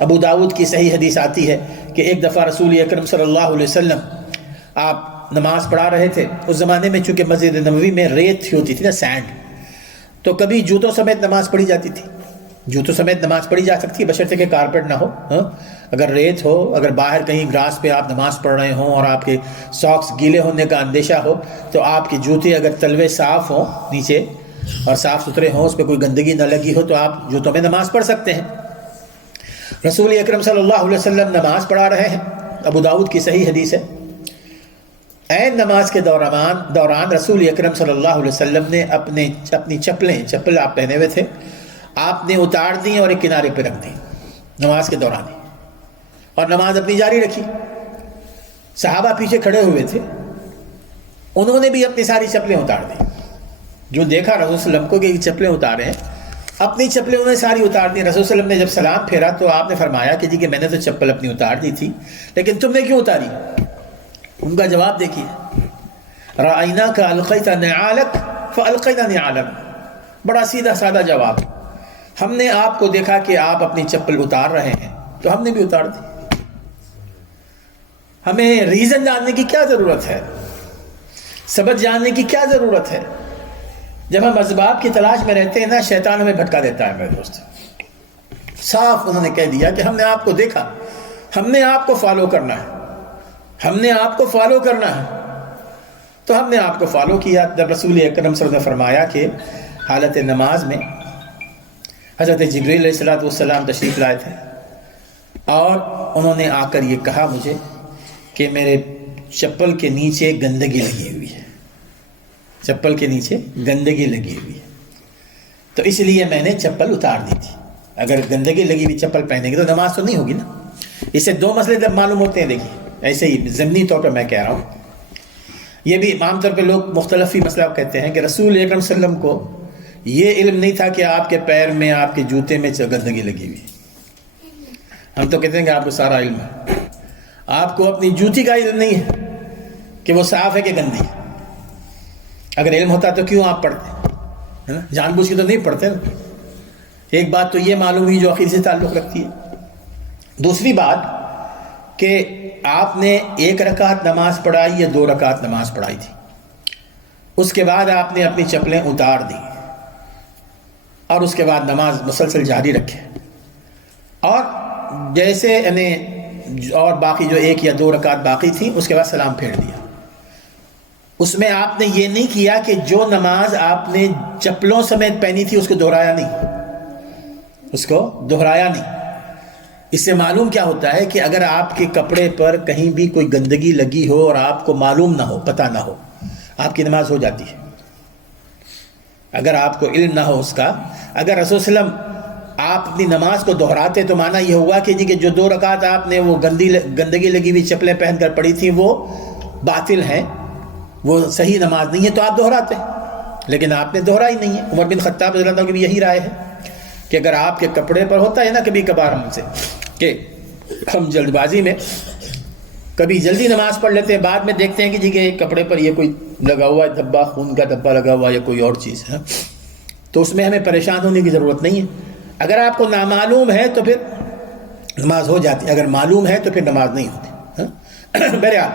ابو داؤد کی صحیح حدیث آتی ہے کہ ایک دفعہ رسول اکرم صلی اللہ علیہ وسلم آپ نماز پڑھا رہے تھے. اس زمانے میں چونکہ مسجد نبوی میں ریت ہوتی تھی نا، سینڈ، تو کبھی جوتوں سمیت نماز پڑھی جاتی تھی. جوتوں سمیت نماز پڑھی جا سکتی ہے بشرطے کہ کارپیٹ نہ ہو. اگر ریت ہو، اگر باہر کہیں گراس پہ آپ نماز پڑھ رہے ہوں اور آپ کے ساکس گیلے ہونے کا اندیشہ ہو، تو آپ کے جوتے اگر تلوے صاف ہوں نیچے اور صاف ستھرے ہوں، اس پہ کوئی گندگی نہ لگی ہو، تو آپ جوتوں میں نماز پڑھ سکتے ہیں. رسول اکرم صلی اللہ علیہ وسلم نماز پڑھا رہے ہیں. ابو داؤد کی صحیح حدیث ہے. عین نماز کے دوران رسول اکرم صلی اللہ علیہ وسلم نے اپنی چپل آپ پہنے ہوئے تھے، آپ نے اتار دی اور ایک کنارے پہ رکھ دی نماز کے دوران ہی، اور نماز اپنی جاری رکھی. صحابہ پیچھے کھڑے ہوئے تھے، انہوں نے بھی اپنی ساری چپلیں اتار دی. جو دیکھا رسول صلی اللہ علیہ وسلم کو کہ یہ چپلیں اتارے ہیں، اپنی چپلیں انہوں نے ساری اتار دی. رسول صلی اللہ علیہ وسلم نے جب سلام پھیرا تو آپ نے فرمایا کہ جی کہ میں نے تو چپل اپنی اتار دی تھی، لیکن تم نے کیوں اتاری؟ ان کا جواب دیکھیے، رَأَيْنَاكَ أَلْقَيْتَ نِعَالَكَ فَأَلْقَيْنَا نِعَالَنَا. بڑا سیدھا سادہ جواب. ہم نے آپ کو دیکھا کہ آپ اپنی چپل اتار رہے ہیں تو ہم نے بھی اتار دی. ہمیں ریزن جاننے کی کیا ضرورت ہے؟ سبب جاننے کی کیا ضرورت ہے؟ جب ہم اسباب کی تلاش میں رہتے ہیں نا، شیطان ہمیں بھٹکا دیتا ہے. میرے دوست، صاف انہوں نے کہہ دیا کہ ہم نے آپ کو دیکھا، ہم نے آپ کو فالو کرنا ہے، ہم نے آپ کو فالو کرنا ہے. تو ہم نے آپ کو فالو کیا. جب رسول اکرم صلی اللہ علیہ وسلم نے فرمایا کہ حالت نماز میں حضرت جبریل علیہ السلام تشریف لائے تھے اور انہوں نے آ کر یہ کہا مجھے کہ میرے چپل کے نیچے گندگی لگی ہوئی ہے، چپل کے نیچے گندگی لگی ہوئی ہے، تو اس لیے میں نے چپل اتار دی تھی. اگر گندگی لگی ہوئی چپل پہنیں گے تو نماز تو نہیں ہوگی نا. اس سے دو مسئلے جب معلوم ہوتے ہیں. دیکھیے، ایسے ہی ضمنی طور پر میں کہہ رہا ہوں، یہ بھی عام طور پہ لوگ مختلف ہی مسئلہ کہتے ہیں کہ رسول اکرم صلی اللہ علیہ وسلم کو یہ علم نہیں تھا کہ آپ کے پیر میں، آپ کے جوتے میں گندگی لگی ہوئی. ہم تو کہتے ہیں کہ آپ کو سارا علم ہے، آپ کو اپنی جوتی کا علم نہیں ہے کہ وہ صاف ہے کہ گندی ہے. اگر علم ہوتا تو کیوں آپ پڑھتے ہیں؟ جان بوجھ کے تو نہیں پڑھتے. ایک بات تو یہ معلوم ہوئی جو عقیدے سے تعلق رکھتی ہے. دوسری بات کہ آپ نے 1 رکعت نماز پڑھائی یا 2 رکعت نماز پڑھائی تھی، اس کے بعد آپ نے اپنی چپلیں اتار دی اور اس کے بعد نماز مسلسل جاری رکھے، اور جیسے یعنی اور باقی جو 1 یا 2 رکعت باقی تھی اس کے بعد سلام پھیر دیا. اس میں آپ نے یہ نہیں کیا کہ جو نماز آپ نے چپلوں سمیت پہنی تھی اس کو دہرایا نہیں. اس سے معلوم کیا ہوتا ہے کہ اگر آپ کے کپڑے پر کہیں بھی کوئی گندگی لگی ہو اور آپ کو معلوم نہ ہو، پتہ نہ ہو، آپ کی نماز ہو جاتی ہے. اگر آپ کو علم نہ ہو اس کا، اگر رسول صلی اللہ علیہ وسلم آپ اپنی نماز کو دہراتے تو معنی یہ ہوا کہ جی کہ جو 2 رکعت آپ نے وہ گندگی لگی ہوئی چپلیں پہن کر پڑھی تھیں وہ باطل ہیں، وہ صحیح نماز نہیں ہے، تو آپ دہراتے. لیکن آپ نے دہرائی نہیں ہے. عمر بن خطاب رضی اللہ عنہ کی بھی یہی رائے ہے کہ اگر آپ کے کپڑے پر ہوتا ہے نا کبھی کبھار ہم سے کہ ہم جلد بازی میں کبھی جلدی نماز پڑھ لیتے ہیں، بعد میں دیکھتے ہیں کہ جی کہ کپڑے پر یہ کوئی لگا ہوا ہے دھبا، خون کا دھبا لگا ہوا یا کوئی اور چیز ہے، تو اس میں ہمیں پریشان ہونے کی ضرورت نہیں ہے. اگر آپ کو نامعلوم ہے تو پھر نماز ہو جاتی ہے، اگر معلوم ہے تو پھر نماز نہیں ہوتی. بہرحال